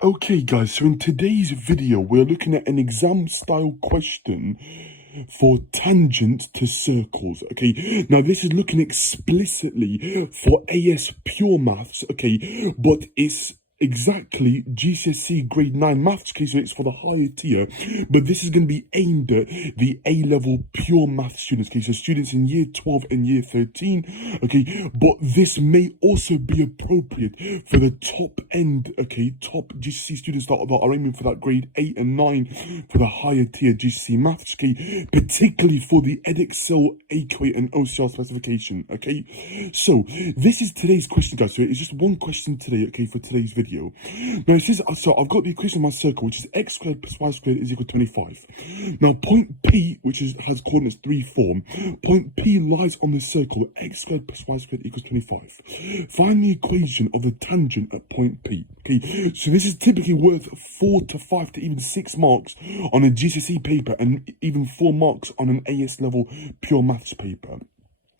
Okay guys, so in today's video, we're looking at an exam style question for tangent to circles. Okay, now this is looking explicitly for AS pure maths, okay, but it's exactly GCSE grade 9 maths, okay, so it's for the higher tier, but this is going to be aimed at the A-level pure math students, okay, so students in year 12 and year 13, okay, but this may also be appropriate for the top end, okay, top GCSE students that are aiming for that grade 8 and 9 for the higher tier GCSE maths, okay, particularly for the Edexcel, AQA and OCR specification, okay. So this is today's question, guys, so it's just one question today, okay, for today's video. Now it says, so I've got the equation of my circle, which is x squared plus y squared is equal to 25. Now point P, which has coordinates 3, 4, point P lies on the circle x squared plus y squared equals 25. Find the equation of the tangent at point P. Okay, so this is typically worth 4 to 5 to even 6 marks on a GCSE paper and even 4 marks on an AS level pure maths paper.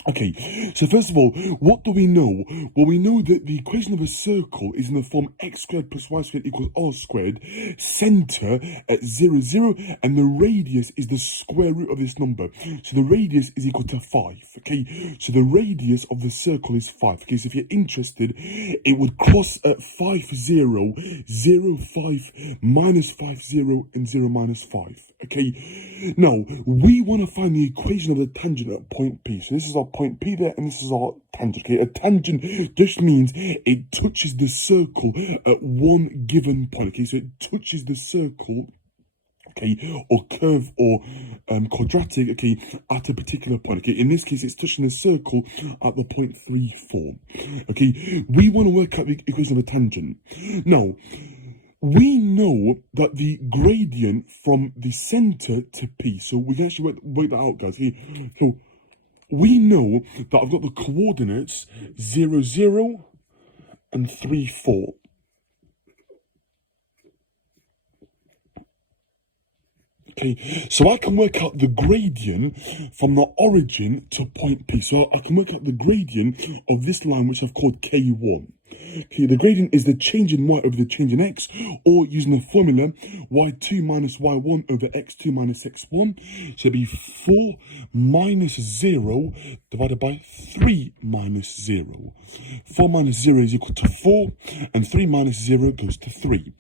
Okay, so first of all, what do we know? Well, we know that the equation of a circle is in the form x squared plus y squared equals r squared, center at 0, 0, and the radius is the square root of this number. So the radius is equal to 5, okay? So the radius of the circle is 5, okay? So if you're interested, it would cross at 5, 0, 0, 5, minus 5, 0, and 0, minus 5. Okay, now we want to find the equation of the tangent at point P. So this is our point P there, and this is our tangent. Okay, a tangent just means it touches the circle at one given point. Okay, so it touches the circle, okay, or curve or quadratic, okay, at a particular point. Okay, in this case, it's touching the circle at the point 3, 4. Okay, we want to work out the equation of a tangent. Now, we know that the gradient from the center to P, so we can actually work that out, guys. Okay? So we know that I've got the coordinates 0, 0 and 3, 4. Okay, so I can work out the gradient from the origin to point P. So I can work out the gradient of this line, which I've called K1. Okay, the gradient is the change in y over the change in x, or using the formula y2 minus y1 over x2 minus x1. So it'd be 4 minus 0 divided by 3 minus 0. 4 minus 0 is equal to 4, and 3 minus 0 goes to 3.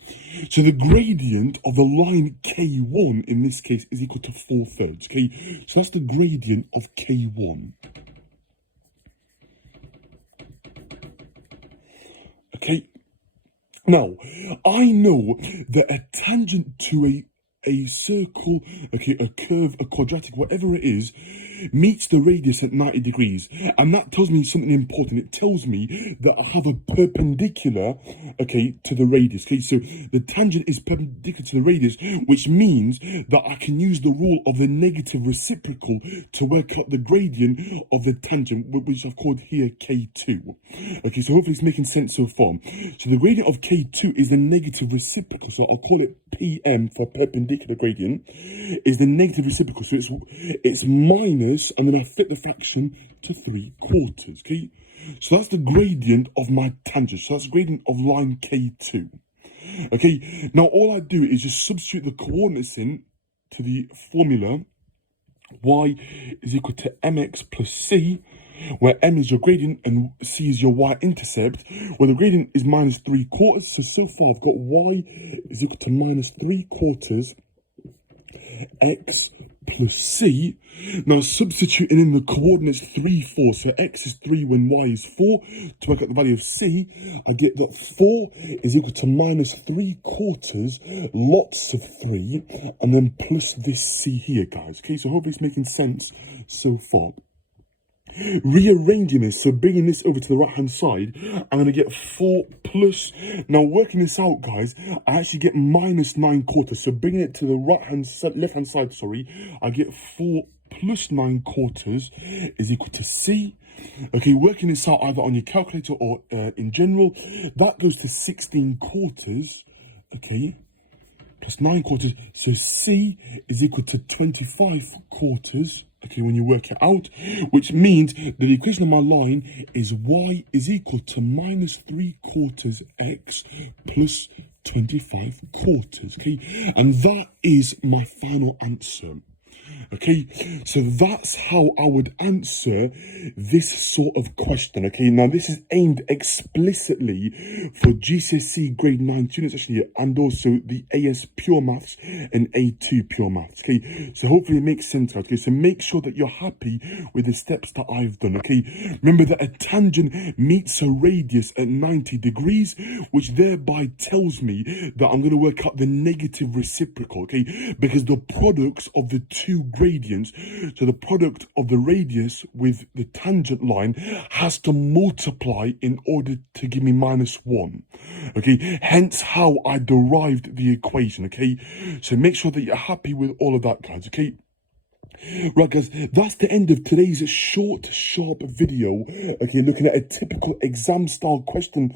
So the gradient of the line K1 in this case is equal to 4/3. Okay, so that's the gradient of K1. Okay, now I know that a tangent to a circle, okay, a curve, a quadratic, whatever it is, meets the radius at 90 degrees. And that tells me something important. It tells me that I have a perpendicular, okay, to the radius. Okay, so the tangent is perpendicular to the radius, which means that I can use the rule of the negative reciprocal to work out the gradient of the tangent, which I've called here K2. Okay, so hopefully it's making sense so far. So the gradient of K2 is the negative reciprocal, so I'll call it PM for perpendicular gradient, is the negative reciprocal. So it's minus, and then I flip the fraction to 3/4. Okay, so that's the gradient of my tangent. So that's the gradient of line K2. Okay, now all I do is just substitute the coordinates in to the formula y is equal to mx plus c, where m is your gradient and c is your y-intercept, where the gradient is minus 3/4. So far I've got y is equal to minus 3/4 x plus c. Now substituting in the coordinates 3, 4, so x is 3 when y is 4. To work out the value of c, I get that 4 is equal to minus 3/4 lots of 3, and then plus this c here, guys. Okay, so hopefully it's making sense so far. Rearranging this, so bringing this over to the right hand side, I'm going to get 4 plus, now working this out, guys, I actually get minus 9/4, so bringing it to the left hand side, sorry, I get 4 plus 9/4 is equal to c. Okay, working this out either on your calculator or in general, that goes to 16/4, okay, plus 9/4, so c is equal to 25/4. Okay, when you work it out, which means that the equation of my line is y is equal to minus 3/4 x plus 25 quarters, okay? And that is my final answer. Okay, so that's how I would answer this sort of question. Okay, now this is aimed explicitly for GCSE grade 9 students actually, and also the AS Pure Maths and A2 Pure Maths. Okay, so hopefully it makes sense. Okay, so make sure that you're happy with the steps that I've done. Okay, remember that a tangent meets a radius at 90 degrees, which thereby tells me that I'm going to work out the negative reciprocal. Okay, because the products of the two gradients, so the product of the radius with the tangent line has to multiply in order to give me -1. Okay, hence how I derived the equation. Okay, so make sure that you're happy with all of that, guys. Okay. Right, guys, that's the end of today's short, sharp video. Okay, looking at a typical exam style question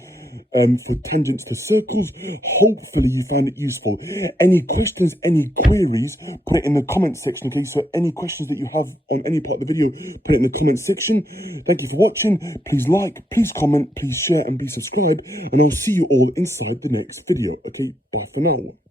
for tangents to circles. Hopefully you found it useful. Any questions, any queries, put it in the comment section. Okay, so any questions that you have on any part of the video, put it in the comment section. Thank you for watching. Please like, please comment, please share, and please subscribe. And I'll see you all inside the next video. Okay, bye for now.